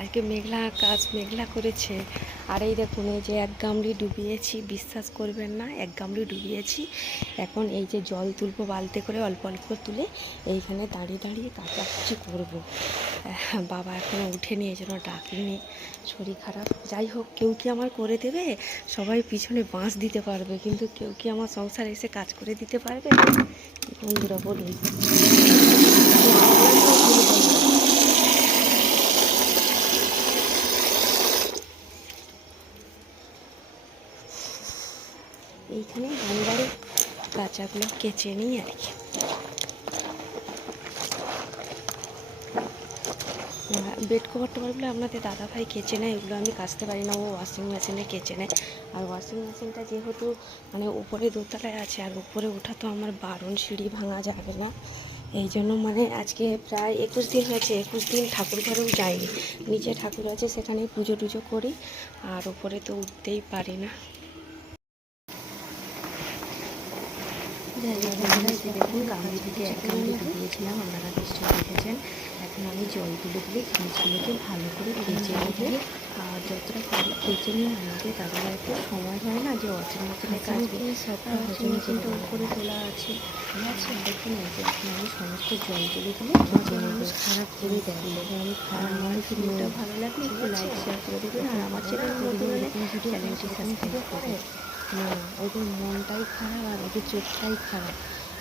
আজকে মেঘলা আকাশ, মেঘলা করেছে। আর এই দেখুন, এই যে এক গামলি ডুবিয়েছি, বিশ্বাস করবেন না, এক গামলি ডুবিয়েছি। এখন এই যে জল তুলবো বালতি করে, অল্প অল্প তুলে এইখানে দাঁড়িয়ে দাঁড়িয়ে কাচাকুচি করবো। বাবা এখনও উঠেনি, এই জন্য ডাকিনি, শরীর খারাপ। যাই হোক, কেউ কি আমার করে দেবে? সবাই পিছনে বাঁশ দিতে পারবে, কিন্তু কেউ কি আমার সংসার এসে কাজ করে দিতে পারবে? বন্ধুরা বলুন। এইখানে বাড়ি কাঁচাগুলো কেচে নিই আর কি। বেড কভার টভারগুলো আপনাদের দাদাভাই কেচে নেয়, এগুলো আমি কাচতে পারি না, ও ওয়াশিং মেশিনে কেচে নেয়। আর ওয়াশিং মেশিনটা যেহেতু মানে উপরে দোতলায় আছে, আর উপরে ওঠা তো আমার বারণ, সিঁড়ি ভাঙা যাবে না। এই জন্য মানে আজকে প্রায় 21 দিন হয়েছে, 21 দিন ঠাকুর ঘরেও যাইনি। নিচে ঠাকুর আছে, সেখানে পুজো টুজো করি, আর উপরে তো উঠতেই পারি না। দেখুন, গামলি থেকে এক গামলি ডুবিয়েছিলাম, আপনারা নিশ্চয়ই দেখেছেন। এখন আমি জল তুলে তুলে জিনিসগুলোকে ভালো করে কেচে নেবো। আর যতটা ভালো কেচে নিয়ে আমাদের দাদারা একটু সময় হয় না যে ওয়াশিং মেশিনে কাচবে, ওয়াশিং মেশিনটা উপরে তোলা আছে। দেখুন, এই যে এখন আমি সমস্ত জল তুলে তুলে কেচে নেবো। খারাপ করে দেখলে আমি খারাপ নয়, ভিডিওটা ভালো লাগলে একটু লাইক শেয়ার করে দেবেন। আর আমার চ্যানেল নতুন হলে চ্যানেলটি সাবস্ক্রাইব করে। না, ওদের মনটাই খারাপ আর ওদের চোখটাই খারাপ,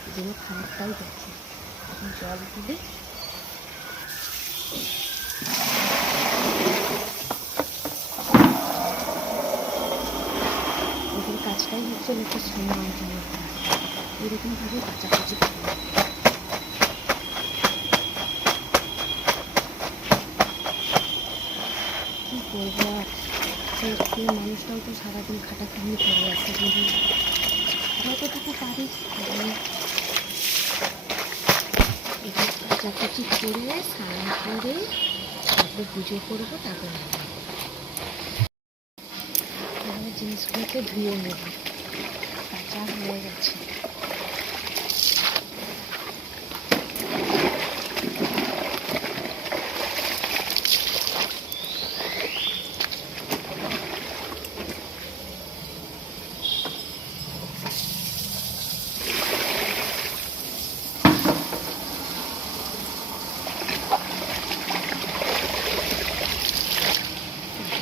এই জন্য খারাপটাই দেখছে। এখন জল তুলে ওদের কাজটাই হচ্ছে লোকের সম্মান জন্য করা, এরকমভাবে কাচাকুচি করে। কী করবো আর, সেই মানুষটাও তো সারাদিন খাটাখাটনি করে আছে, যদি যতটুকু পারি কাচাকুচি করে স্নান করে তারপরে পুজো করবো, তারপরে জিনিসগুলোকে ধুয়ে নেব। কাঁচা হয়ে গেছে।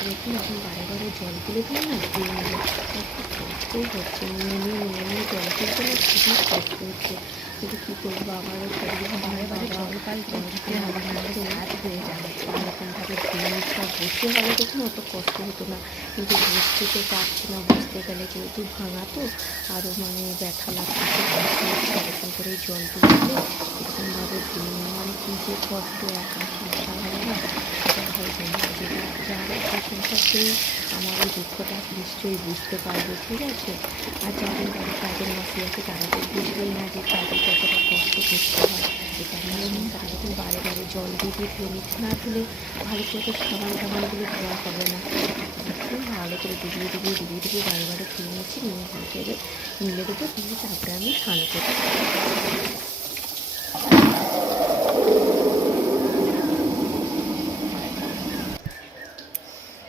দেখুন, এখন বারে বারে জল তুলে তুলে না ধুয়ে নেবো। একটু কষ্টই হচ্ছে, নিয়ে জল তুলতে না খুবই কষ্ট হচ্ছে, কিন্তু কী করবো, আবারও বারে বারে জল দিতে হবে, নাহলে রাত হয়ে যাবে। এরকমভাবে ধুয়ে নিচ্ছা বসে হলে দেখুন অত কষ্ট হতো না, কিন্তু বসতে তো পারছি না। বসতে গেলে যেহেতু ভাঙা তো আরও মানে ব্যথা লাগতেছে, কষ্ট হচ্ছে। এরকম করে জল তুলে এরকমভাবে ধুয়ে নিয়ে মানে কী যে কষ্ট, একা সংসার হয় না, সেটা হয়তো না। যেটা যারা একা সংসার, সেই আমার এই দুঃখটা নিশ্চয়ই বুঝতে পারবে, ঠিক আছে। আর যাদের বাড়ি কাজের মাসি আছে, তারা তো বুঝবেই না যে কাজে কতটা কষ্ট করতে হয়। এটা সংসার যখন বারে বারে জল দিয়ে ধুয়ে নিচ্ছে, না ধুলে ভালো করে সাবান টাবানগুলো ধোয়া হবে না। খুব ভালো করে ডুবিয়ে বারে বারে ধুয়ে নিচ্ছি, নিয়ে হাতে মিলে দেবো, দিয়ে তারপরে আমি স্নান করতে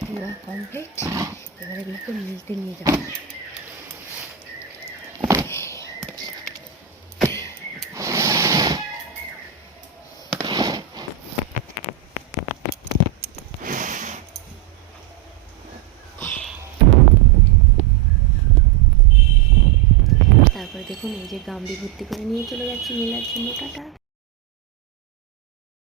ধোয়া কমপ্লিট। এবারে এগুলোকে মিলতে নিয়ে যাবো। তারপরে দেখুন, এই যে গামলি ভর্তি করে নিয়ে চলে যাচ্ছি মেলার জন্য। টাটা।